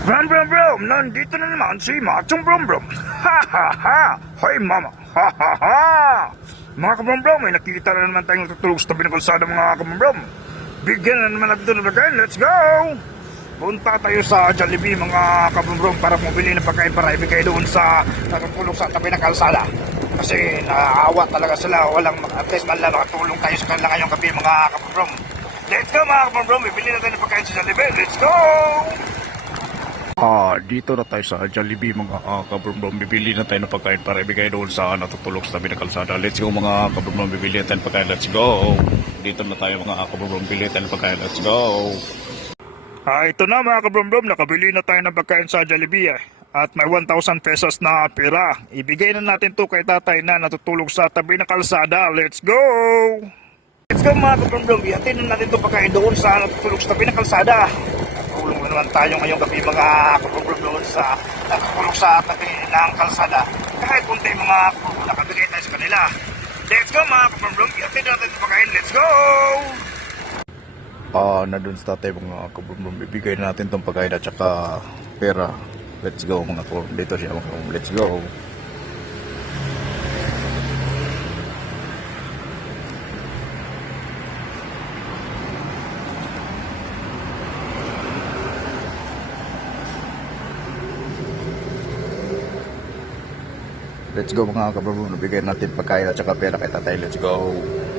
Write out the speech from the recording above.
Brum brum brum, nandito na naman si Machong Brum Brum. Ha ha ha! Hoy mama! Ha ha ha! Mga kabrum brum, may nakikita na naman tayong tutulog sa tabi ng kalsada mga kabrum brum. Bigyan na naman natin ng pagkain, let's go! Punta tayo sa Jollibee mga kabrum brum para bumili ng pagkain para ibigay doon sa natutulog sa tabi ng kalsada. Kasi naaawa talaga sila, walang at least man lang makatulong tayo sa kanila ngayong gabi mga kabrum brum. Let's go mga kabrum brum, bibili na tayo ng pagkain sa Jollibee, let's go! Ah, dito na tayo sa Jollibee mga uh, kabrumbrom. Bibili na tayo ng pagkain para ibigay doon sa natutulog sa tabi kalsada. Let's go mga kabrumbrom. Bibili na tayo ng pagkain. Let's go. Dito na tayo mga kabrumbrom. Bibili tayo ng pagkain. Let's go. Ah, ito na mga kabrumbrom. Nakabili na tayo ng pagkain sa Jollibee eh. At may 1,000 pesos na pera. Ibigay na natin to kay tatay na natutulog sa tabi ng kalsada. Let's go! Let's go mga kabrumbrom. Ihatid na natin itong pagkain doon sa natutulog sa tabi ng kalsada. Naman tayo ngayong gabi mga kabrumbrom doon sa natutulog sa tabi ng kalsada. Kahit kunti mga kabrumbrom nakabigay tayo sa kanila. Let's go mga kabrumbrom. Ihatid na natin itong pagkain. Let's go! Ah, na doon sa tatay mga kabrumbrom. Bibigay na natin itong pagkain at saka pera. Let's go mga kabrumbrom. Dito siya mga kabrumbrom. Let's go. Let's go mga kabrumbrom. Bigyan natin pagkain at saka pera kay tatay. Let's go.